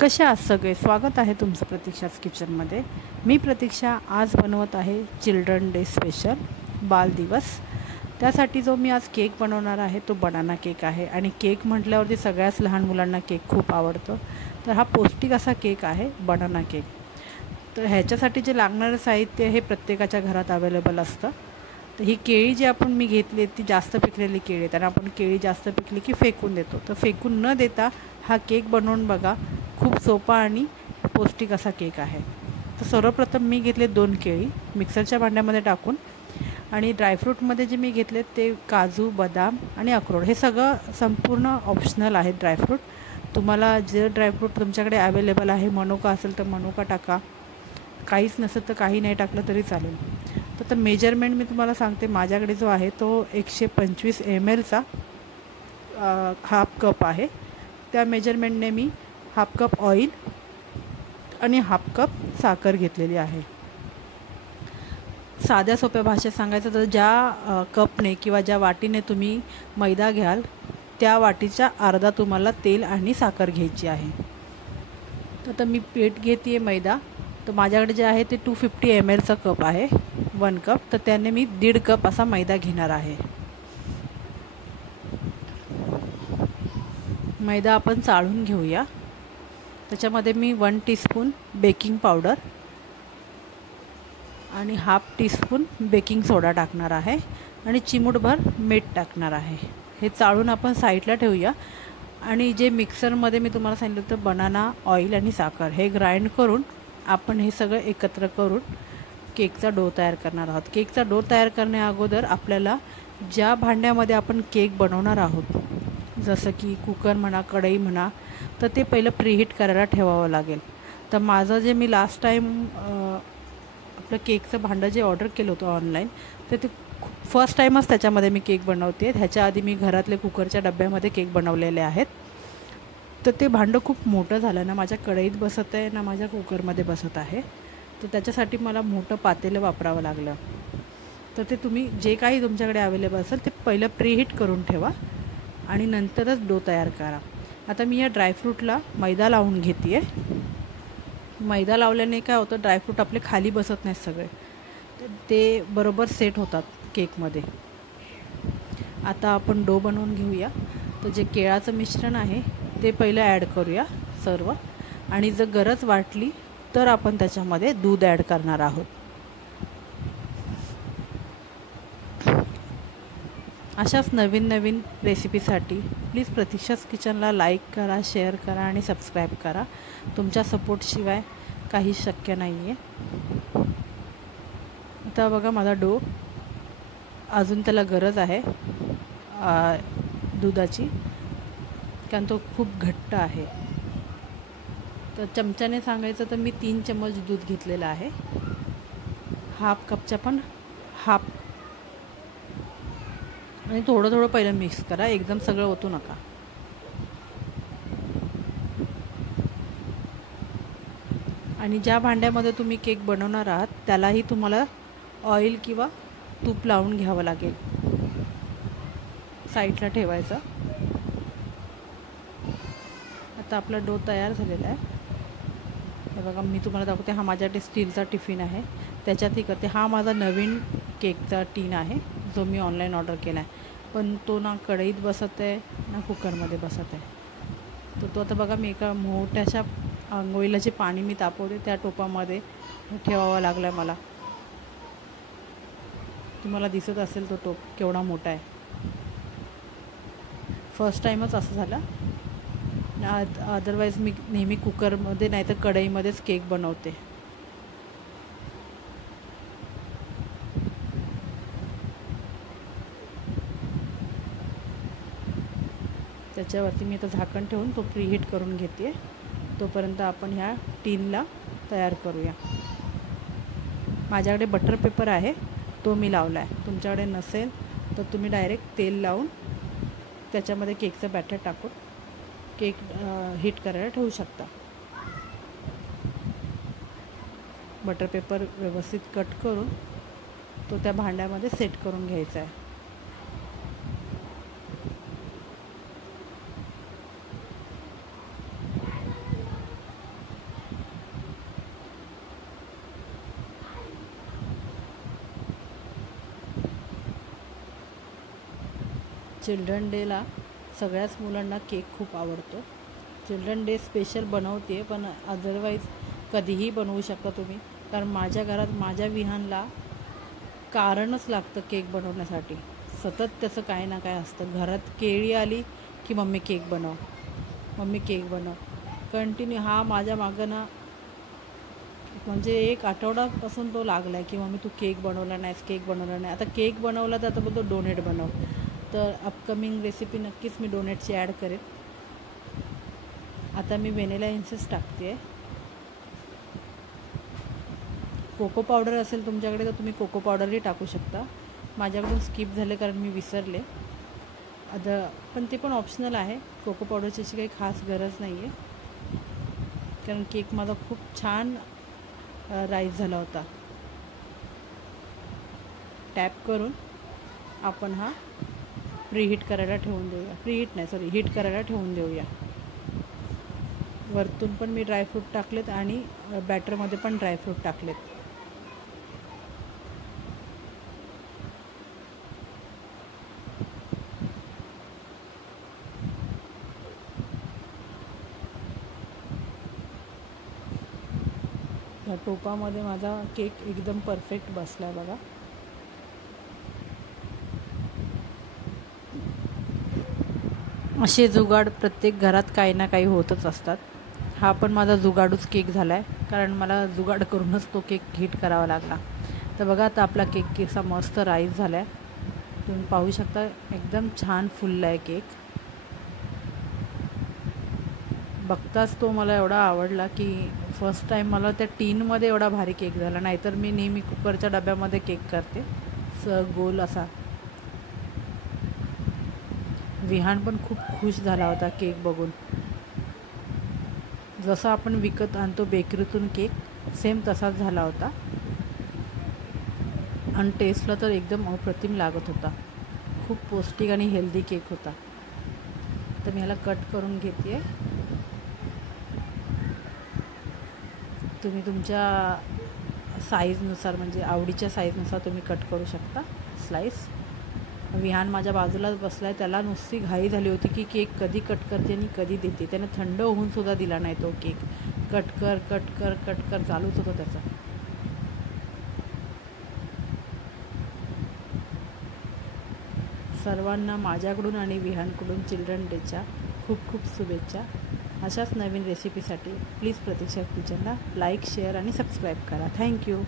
कशा आहात सगळे? स्वागत आहे तुमचं प्रतीक्षाच किचनमध्ये. मी प्रतीक्षा आज बनवत आहे चिल्ड्रन डे स्पेशल बालदिवस. त्यासाठी जो मी आज केक बनवणार आहे तो बनाना केक आहे. आणि केक म्हटल्यावरती सगळ्याच लहान मुलांना केक खूप आवडतो. तर हा पौष्टिक असा केक आहे बनाना केक. तर ह्याच्यासाठी जे लागणारं साहित्य हे प्रत्येकाच्या घरात अवेलेबल असतं. तर ही केळी जी मी घेतली ती जास्त पिकलेली केळी आहेत आणि आपण केळी जास्त पिकली की फेकून देतो. तर फेकून न देता हा केक बनवून बघा. खूप सोपा आणि पौष्टिक असा केक आहे. तर सर्वप्रथम मी घेतले 2 केळी मिक्सरच्या भांड्यामध्ये टाकून, आणि ड्रायफ्रूटमध्ये जे मी घेतले ते काजू, बदाम आणि अक्रोड. हे सगळं संपूर्ण ऑप्शनल आहे ड्रायफ्रूट. तुम्हाला जे ड्रायफ्रूट तुमच्याकडे अवेलेबल आहे, मनुका असेल तर मनुका टाका, काहीच नसेल तर काही नाही टाकलं तरी चालेल. तर मेजरमेंट मी तुम्हाला सांगते. माझ्याकडे जो आहे तो 125 ml चा हाफ कप आहे. त्या मेजरमेंटने मी हाफ कप ऑइल आणि हाफ कप साखर घेतलेली आहे. साध्या सोप्या भाषेत सांगायचं तर ज्या कपने किंवा ज्या वाटीने तुम्ही मैदा घ्याल त्या वाटीच्या अर्धा तुम्हाला तेल आणि साखर घ्यायची आहे. तर मी पीठ घेते आहे मैदा. तर माझ्याकडे जे आहे ते 250 ml चा कप आहे, 1 कप. तर त्याने मी 1.5 कप असा मैदा घेणार आहे. मैदा आपण चाळून घेऊया. त्याच्यामध्ये मी 1 टीस्पून बेकिंग पावडर आणि हाफ टीस्पून बेकिंग सोडा टाकणार आहे आणि चिमूटभर मीठ टाकणार आहे. हे चाळून आपण साईडला ठेवूया. आणि जे मिक्सरमध्ये मी तुम्हाला सांगितलं होतं बनाना, ऑइल आणि साखर हे ग्राइंड करून आपण हे सगळं एकत्र करून केकचा डो तयार करणार आहोत. केकचा डो तयार करण्या अगोदर आपल्याला ज्या भांड्यामध्ये आपण केक बनवणार आहोत, जसं की कुकर म्हणा, कढई म्हणा, तर ते पहिलं प्रीहीट करायला ठेवावं लागेल. तर माझं जे मी लास्ट टाईम आपलं केकचं भांडं जे ऑर्डर केलं होतं ऑनलाईन, तर ते फर्स्ट टाईमच त्याच्यामध्ये मी केक बनवते. ह्याच्या आधी मी घरातले कुकरच्या डब्यामध्ये केक बनवलेले आहेत. तर ते भांडं खूप मोठं झालं ना, माझ्या कढईत बसत आहे ना माझ्या कुकरमध्ये बसत आहे. तर त्याच्यासाठी मला मोठं पातेलं वापरावं लागलं. तर ते तुम्ही जे काही तुमच्याकडे अवेलेबल असेल ते पहिलं प्रीहीट करून ठेवा आणि नंतरच डो तयार करा. आता मी या ड्रायफ्रूटला मैदा लावून घेते आहे. मैदा लावल्याने काय होतं, ड्रायफ्रूट आपले खाली बसत नाहीत सगळे, तर ते बरोबर सेट होतात केकमध्ये. आता आपण डो बनवून घेऊया. तर जे केळाचं मिश्रण आहे ते पहिलं ॲड करूया सर्व, आणि जर गरज वाटली तर आपण त्याच्यामध्ये दूध ॲड करणार आहोत. अशाच नवीन नवीन रेसिपीसाठी प्लीज प्रतीक्षाच किचनला लाईक करा, शेअर करा आणि सबस्क्राईब करा. तुमच्या सपोर्टशिवाय काही शक्य नाही आहे. आता बघा माझा डो, अजून त्याला गरज आहे दुधाची, कारण तो खूप घट्ट आहे. तर चमच्याने सांगायचं तर मी 3 चम्मच दूध घेतलेलं आहे. हाफ कपच्या पण हाफ, आणि थोडं थोडं पहिलं मिक्स करा, एकदम सगळं ओतू नका. आणि ज्या भांड्यामध्ये तुम्ही केक बनवणार आहात त्यालाही तुम्हाला ऑइल किंवा तूप लावून घ्यावं लागेल. साईडला ठेवायचं. आता आपला डो तयार झालेला आहे. हे बघा मी तुम्हाला दाखवते. हा माझ्याकडे स्टीलचा टिफिन आहे, त्याच्यातही करते. हा माझा नवीन केकचा टीन आहे जो मी ऑनलाईन ऑर्डर केला आहे, पण तो ना कढईत बसत आहे ना कुकरमध्ये बसत आहे. तर तो आता बघा मी एका मोठ्याशा आंघोळीला जे पाणी मी तापवते त्या टोपामध्ये ठेवावा लागला आहे मला. तुम्हाला दिसत असेल तो टोप केवढा मोठा आहे. फर्स्ट टाईमच असं झालं. अदरवाईज मी नेहमी कुकरमध्ये नाही तर कढईमध्येच केक बनवते. त्याच्यावरती मी आता झाकण ठेवून तो प्रीहीट करून घेते. तोपर्यंत आपण ह्या टीनला तयार करूया. माझ्याकडे बटर पेपर आहे तो मी लावला आहे. तुमच्याकडे नसेल तर तुम्ही डायरेक्ट तेल लावून त्याच्यामध्ये केकचं बॅटर टाकून केक हीट करायला ठेवू शकता. बटर पेपर व्यवस्थित कट करून तो त्या भांड्यामध्ये सेट करून घ्यायचा आहे. चिल्ड्रन डेला सगळ्याच मुलांना केक खूप आवडतो. चिल्ड्रन डे स्पेशल बनवते, पण अदरवाईज कधीही बनवू शकता तुम्ही. कारण माझ्या घरात माझ्या विहानला कारणच लागतं केक बनवण्यासाठी. सतत त्याचं काय ना काय असतं. घरात केळी आली की मम्मी केक बनव, मम्मी केक बनव. कंटिन्यू हा माझ्या मागं ना म्हणजे 1 आठवड्यापासून तो लागला आहे की मम्मी तू केक बनवला नाहीस, केक बनवला नाही. आता केक बनवला तर आता बोलतो डोनेट बनव. तर अपकमिंग रेसिपी नक्कीच मी डोनेटची ॲड करेन. आता मी व्हॅनिला एसेन्स टाकते आहे. कोको पावडर असेल तुमच्याकडे तर तुम्ही कोको पावडरही टाकू शकता. माझ्याकडून स्किप झाले कारण मी विसरले. आता पण ते पण ऑप्शनल आहे. कोको पावडरची अशी काही खास गरज नाही आहे, कारण केक माझा खूप छान राईस झाला होता. टॅप करून आपण हा प्रीहीट करायला ठेवून देऊया. हीट करायला ठेवून देऊया. वरतून पण मी ड्रायफ्रूट टाकलेत आणि बॅटरमध्ये पण ड्रायफ्रूट टाकलेत. या टोपामध्ये माझा केक एकदम परफेक्ट बसला आहे बघा. असे जुगाड प्रत्येक घरात काही ना काही होतच असतात. हा पण माझा जुगाडूच केक झाला आहे, कारण मला जुगाड करूनच तो केक हीट करावा लागला. तर बघा आता आपला केक कसा मस्त राईस झाला आहे. तुम्ही पाहू शकता एकदम छान फुलला आहे केक. बघताच तो मला एवढा आवडला की फर्स्ट टाईम मला त्या टीनमध्ये एवढा भारी केक झाला. नाहीतर मी नेहमी कुकरच्या डब्यामध्ये केक करते गोल असा. विहान पण खूप खुश झाला होता केक बघून. जसं आपण विकत आणतो बेकरीतून केक सेम तसाच झाला होता. आणि टेस्टला तर एकदम अप्रतिम लागत होता. खूप पौष्टिक आणि हेल्दी केक होता. तर मी ह्याला कट करून घेते. तुम्ही तुमच्या साईजनुसार म्हणजे आवडीच्या साईजनुसार तुम्ही कट करू शकता स्लाईस. विहान माझ्या बाजूलाच बसला आहे. त्याला नुसती घाई झाली होती की केक कधी कट करते आणि कधी देते. त्याने थंड होऊन सुद्धा दिला नाही तो केक. कट कर चालूच होतं त्याचं. सर्वांना माझ्याकडून आणि विहानकडून चिल्ड्रन डेच्या खूप खूप शुभेच्छा. अशाच नवीन रेसिपीसाठी प्लीज प्रतीक्षा किचनला लाईक, शेअर आणि सबस्क्राईब करा. थँक्यू.